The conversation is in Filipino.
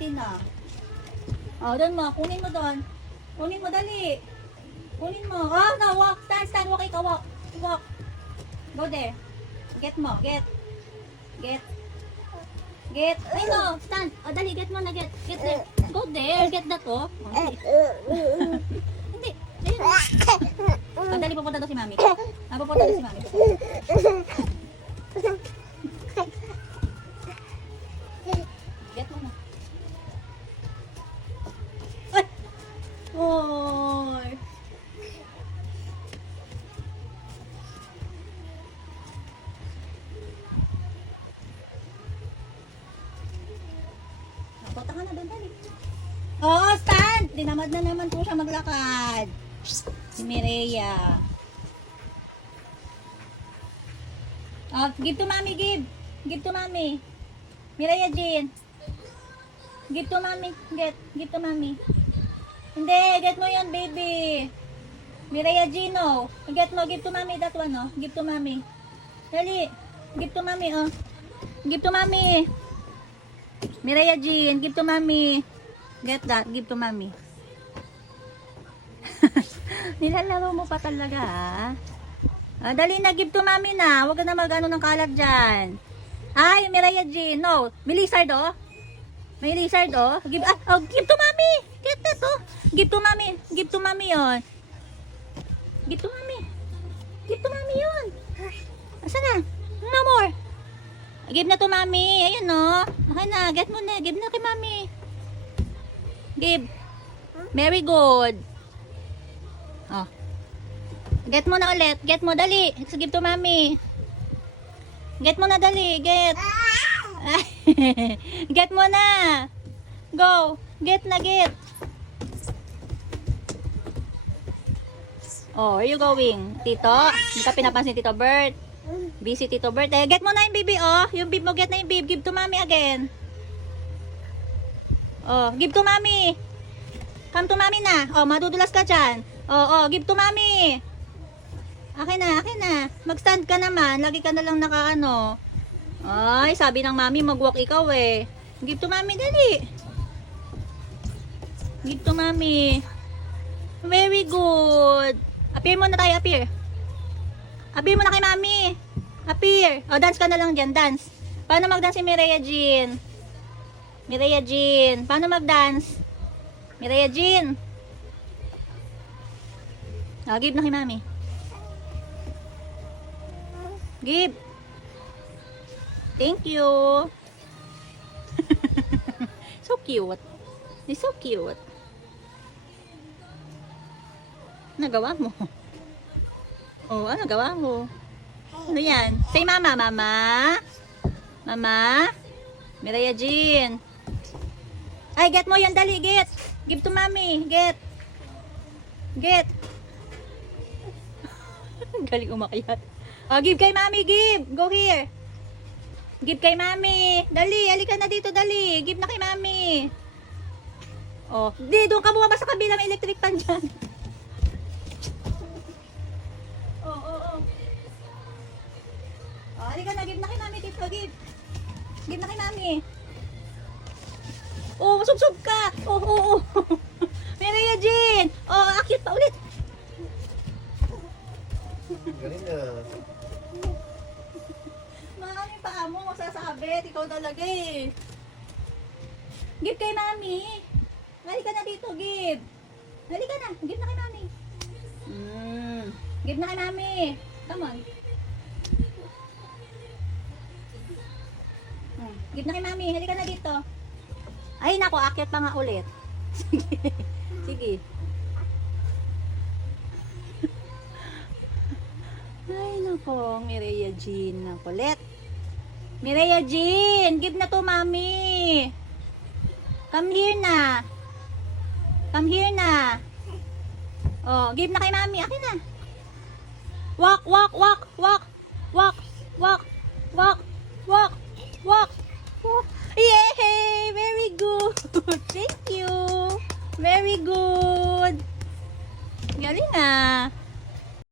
itim na. Oh, doon mo. Kunin mo doon. Kunin mo, dali. Kunin mo. Oh, no, walk. Stand. Walk ikaw, walk. Walk. Go there. Get mo. Get. Ay, no. Stand. Oh, dali. Get mo na. Get there. Go there. Get that, oh. Hindi. Ayun. Oh, dali, pupunta daw si mami. Pupunta daw si mami. Get mo na. Ay! Oy! Punta ka na doon, dali. Oh, stand! Dinamad na naman po siya maglakad. Si Mireya. Oh, give to mommy, give. Give to mommy. Mireya Jean. Give to mommy. Give to mommy. Hindi, get mo yun, baby. Mireya Jean, oh. Get mo, give to mommy that one, oh. Give to mommy. Dali. Give to mommy, oh. Give to mommy. Mireya Jean, give to mommy. Get that, give to mommy. Nilalaro mo pa talaga, ha? Ah, dali na, give to mommy na. Huwag ka na mag-ano ng kalat dyan. Ay, Mireya Jean, no. May lizard, oh. May lizard, oh. Give to mommy. Get that, oh. Give to mommy. Give to mommy, yun. Give to mommy. Give to mommy, yun. Asa na? No more. Give na to mommy. Ayun, no. Okay na, get mo na. Give na kay mommy. Give. Very good. Oh. Get mo na ulit. Get mo, dali. Give to mommy. Get mo na, dali. Get. Get mo na. Go. Get na, get. Oh, where you going? Tito? Hindi ka pinapansin Tito Bert. Busy Tito Bert. Eh, get mo na yung baby, oh. Yung baby mo, get na yung baby. Give to mommy again. Oh, give to mommy. Come to mommy na. Oh, madudulas ka dyan. Oh, give to mommy. Akin na. Mag-stand ka naman. Lagi ka na lang nakaano. Ay, sabi ng mami, mag-walk ikaw eh. Give to mommy, dali. Give to mommy. Very good. Appear muna tayo, appear. Appear muna kay mami. Appear. O, dance ka na lang dyan, dance. Paano mag-dance si Mireya Jean? Mireya Jean. Paano mag-dance? Mireya Jean. O, give na kay mami. Give. Thank you. So cute. It's so cute. Nagawa mo? Oh, ano gawa mo? Ano yan? Say mama, mama. Mama. Mireya Jean. Ay, get mo yan, dali, get. Give to mommy, get. Get. Galing umakyat. Oh, give kay mami, give. Go here. Give kay mami. Dali, halika na dito, dali. Give na kay mami. Oh, di, doon ka bumaba sa kabila, may electric pan dyan. Oh, halika na, give na kay mami, dito, give. Give na kay mami. Oh, sub-sub ka. Oh. Mireya Jean. Oh, akit pa ulit. Galing na. Mahal yung paa mo, masasabit. Ikaw talaga eh. Give kay mami. Halika na dito, give. Halika na, give na kay mami. Give na kay mami. Come on. Give na kay mami, halika na dito. Ay nako, akyat pa nga ulit. Sige. Ay nako, Mireya Jean na kulit. Mireya Jean, give na to mami. Come here na. Come here na. Oh, give na kay mami. Akin na. Walk. Yay! Very good. Thank you. Very good. Galing ah.